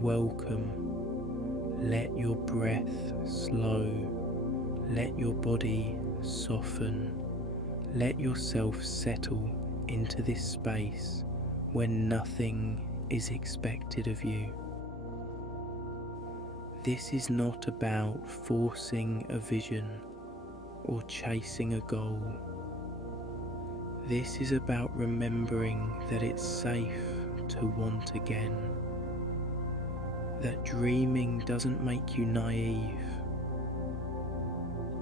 Welcome. Let your breath slow. Let your body soften. Let yourself settle into this space where nothing is expected of you. This is not about forcing a vision or chasing a goal. This is about remembering that it's safe to want again. That dreaming doesn't make you naive.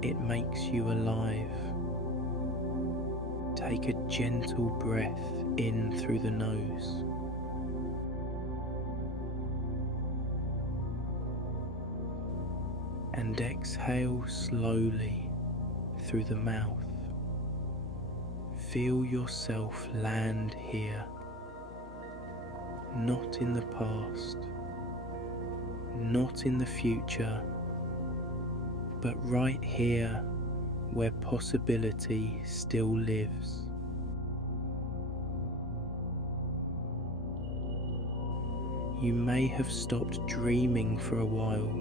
It makes you alive. Take a gentle breath in through the nose. And exhale slowly through the mouth. Feel yourself land here, not in the past, not in the future, but right here where possibility still lives. You may have stopped dreaming for a while.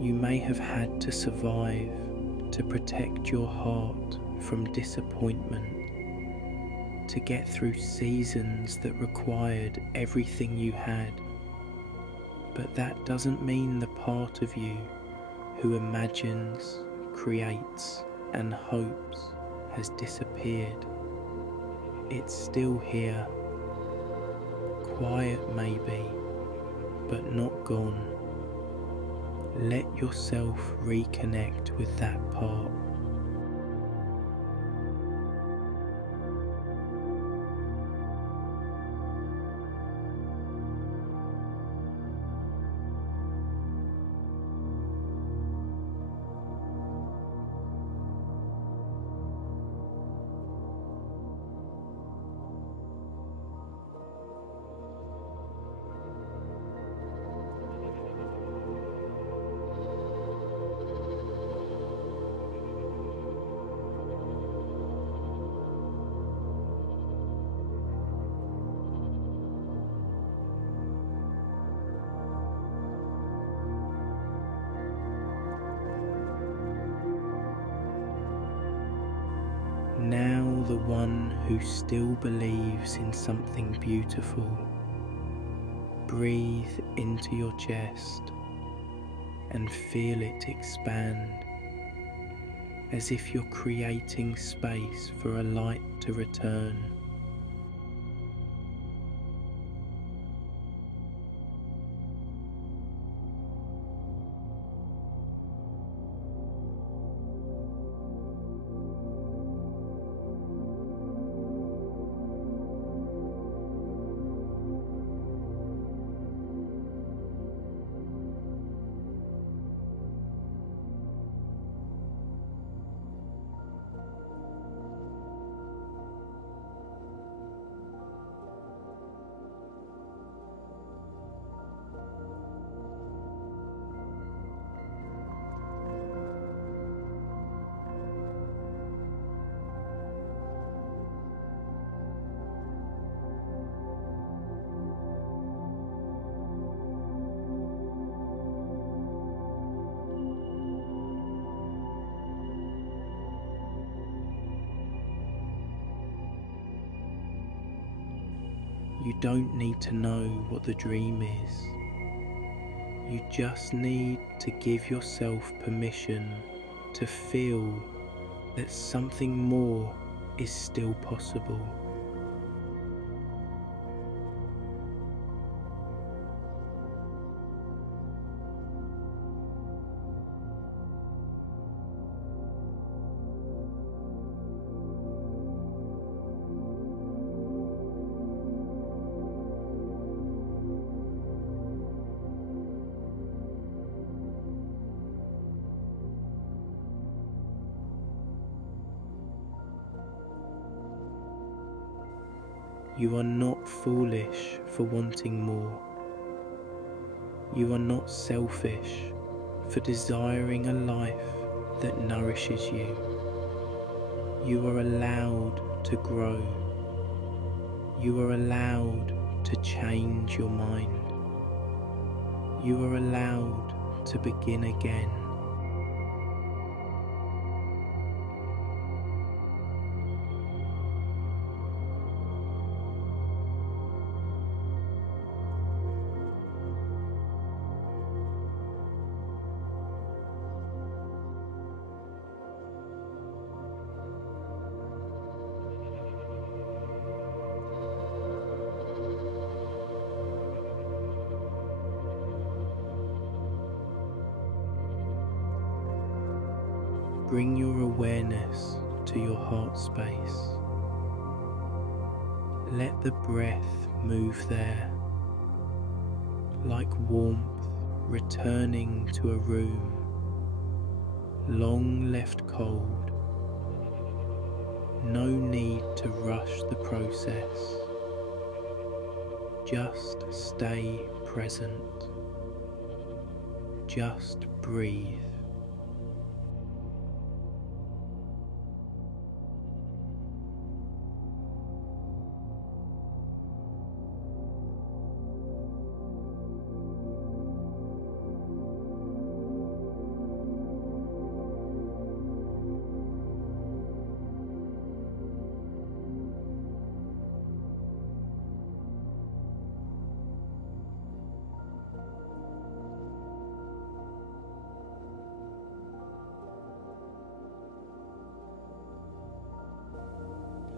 You may have had to survive to protect your heart from disappointment, to get through seasons that required everything you had. But that doesn't mean the part of you who imagines, creates, and hopes has disappeared. It's still here, quiet maybe, but not gone. Let yourself reconnect with that part. Now the one who still believes in something beautiful, breathe into your chest and feel it expand, as if you're creating space for a light to return. You don't need to know what the dream is. You just need to give yourself permission to feel that something more is still possible. You are not foolish for wanting more. You are not selfish for desiring a life that nourishes you. You are allowed to grow. You are allowed to change your mind. You are allowed to begin again. Bring your awareness to your heart space. Let the breath move there, like warmth returning to a room long left cold. No need to rush the process. Just stay present. Just breathe.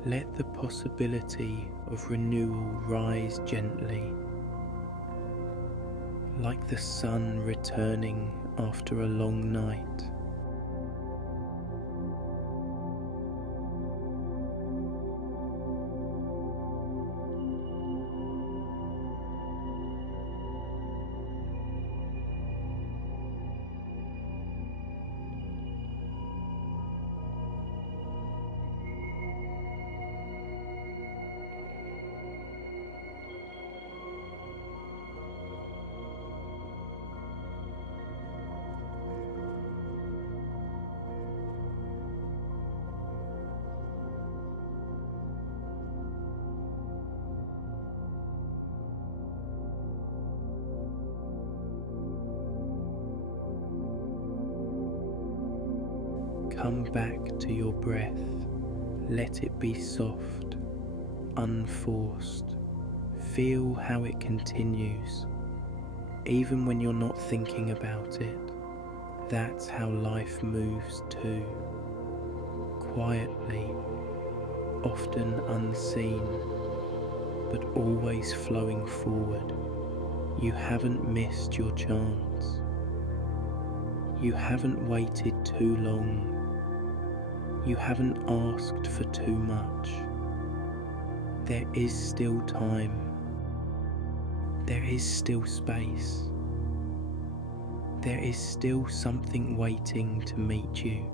Let the possibility of renewal rise gently, like the sun returning after a long night. Come back to your breath. Let it be soft, unforced. Feel how it continues, even when you're not thinking about it. That's how life moves too, quietly, often unseen, but always flowing forward. You haven't missed your chance. You haven't waited too long. You haven't asked for too much. There is still time. There is still space. There is still something waiting to meet you.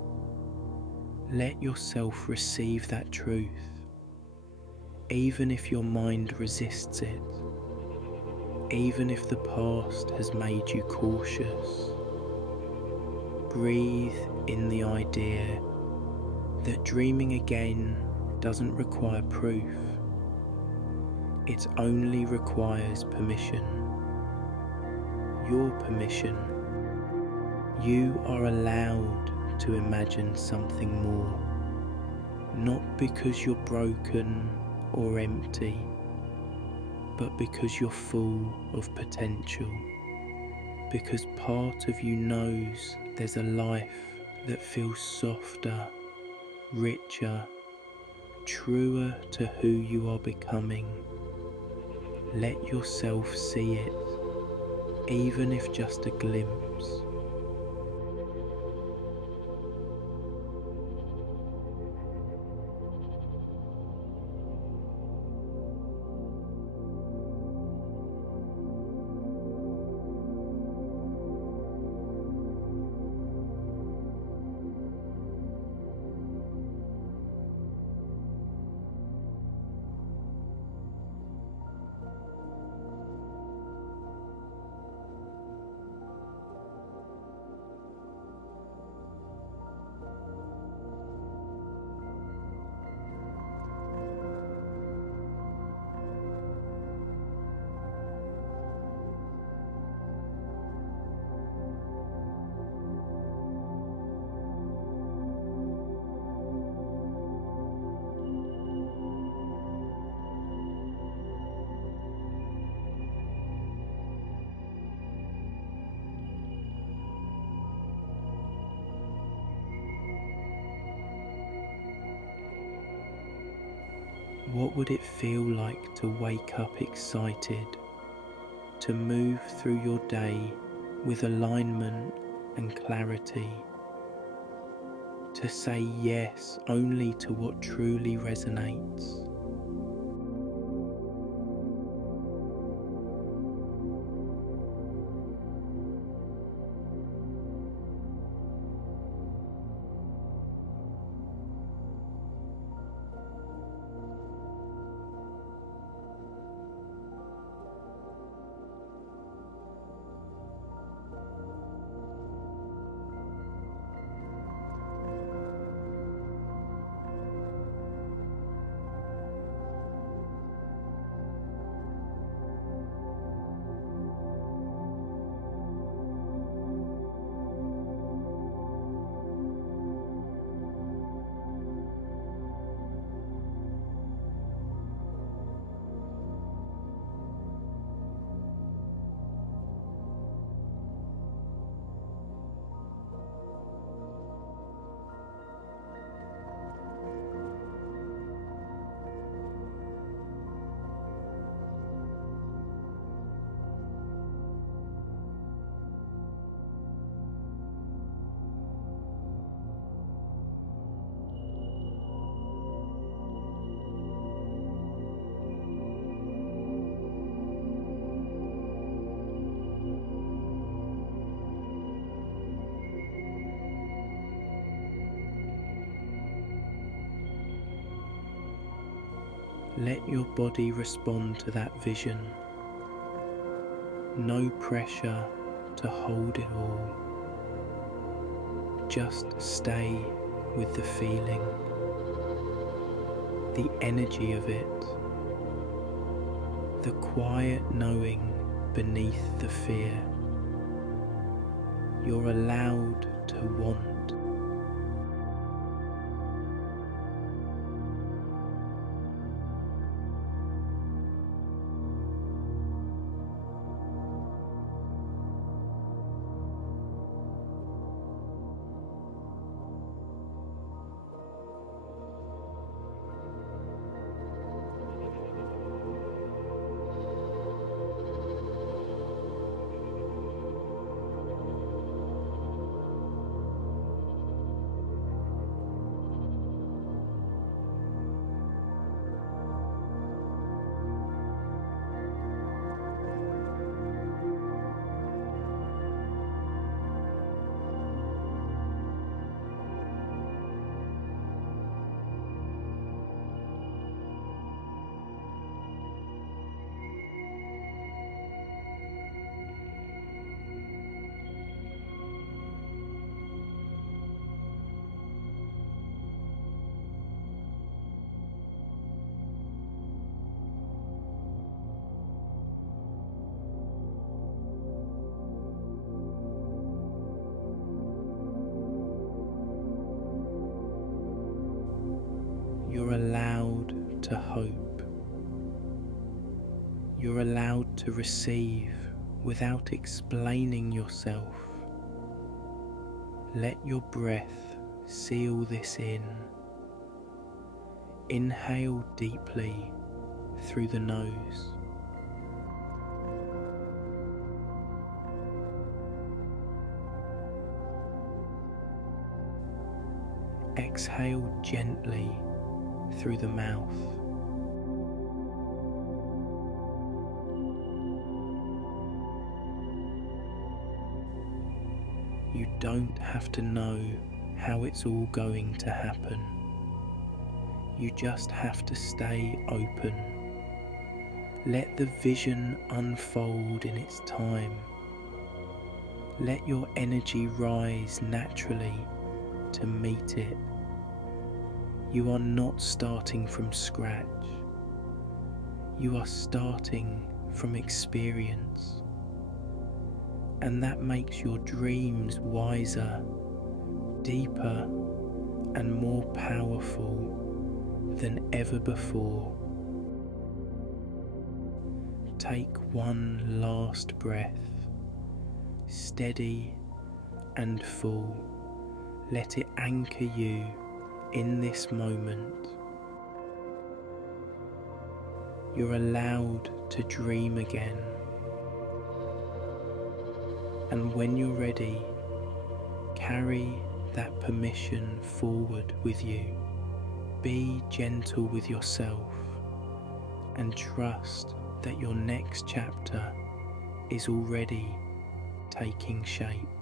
Let yourself receive that truth, even if your mind resists it, even if the past has made you cautious. Breathe in the idea that dreaming again doesn't require proof. It only requires permission. Your permission. You are allowed to imagine something more, not because you're broken or empty, but because you're full of potential, because part of you knows there's a life that feels softer, richer, truer to who you are becoming. Let yourself see it, even if just a glimpse. What would it feel like to wake up excited, to move through your day with alignment and clarity, to say yes only to what truly resonates? Let your body respond to that vision. No pressure to hold it all. Just stay with the feeling, the energy of it, the quiet knowing beneath the fear. You're allowed to want. You're allowed to hope. You're allowed to receive without explaining yourself. Let your breath seal this in. Inhale deeply through the nose. Exhale gently through the mouth. You don't have to know how it's all going to happen. You just have to stay open. Let the vision unfold in its time. Let your energy rise naturally to meet it. You are not starting from scratch. You are starting from experience. And that makes your dreams wiser, deeper, and more powerful than ever before. Take one last breath, steady and full. Let it anchor you in this moment. You're allowed to dream again. And when you're ready, carry that permission forward with you. Be gentle with yourself and trust that your next chapter is already taking shape.